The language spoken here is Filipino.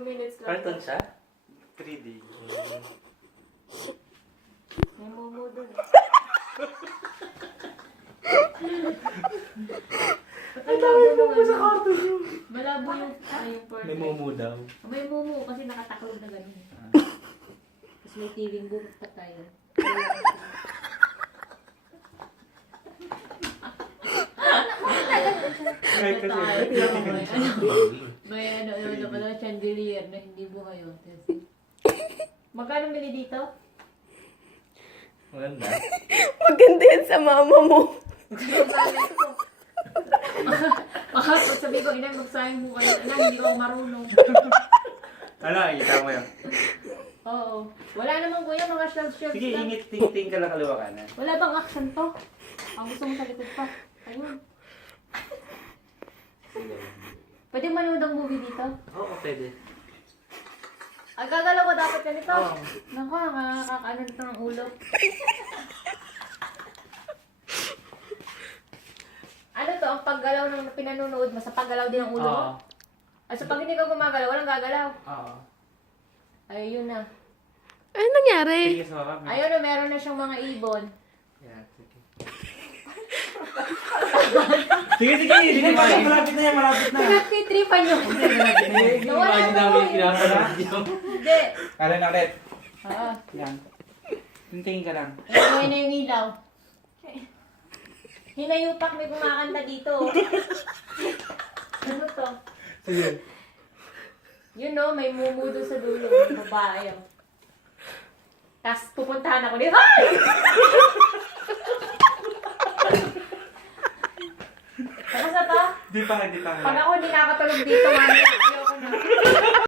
2 minutes lang. Cartoon siya? 3D. May momo dun. Ang dami mo sa cartoon yun. Malabo yung portrait. May momo daw. May momo kasi nakataklog na gano'n. Tapos may TV booth pa tayo. Kahit kasi. May ano pala, chandelier na hindi buhay yun. Magkano bili dito? Maganda. Maganda yan sa mama mo. Baka pag sabi ko, ina, magsayang mo kayo. Ina, hindi ako marunong. Ano, kita mo yun? Oo. Wala naman kuya, mga shelf-shelf Sige, lang. ingit, ting-ting ka lang kaliwa kanan. Wala bang action to? Ang gusto mo sa likod pa. Ayun. Pwede manood ang movie dito? Oo, pwede. Ang gagalaw ko dapat ganito. Oo. Naku, nakakaano nito ng ulo. Ano to? Ang paggalaw ng pinanonood mo, sa paggalaw din ang ulo mo? Oo. Ay, so pag hindi ka gumagalaw, walang gagalaw. Oo. Ay, yun na. Ano nangyari? Sige, sa baba. Ayun na, meron na siyang mga ibon. Yeah, sige. Sige, malapit na yan, malapit na. Pinagtitripan nyo. Nawala Imagine na namin ako yung pinapanood niyo. Hindi. Kala na ulit. Oo. Yan. Tingin ka lang. Ayun na yung ilaw. Hinayupak may kumakanta dito. Ano to? Sige. Yun no, may mumu doon sa dulo. May babae. Oh. Tapos pupuntahan ako dito. Ay! Tapos na to? Di pa. Pag ako hindi nakatulog dito, mamaya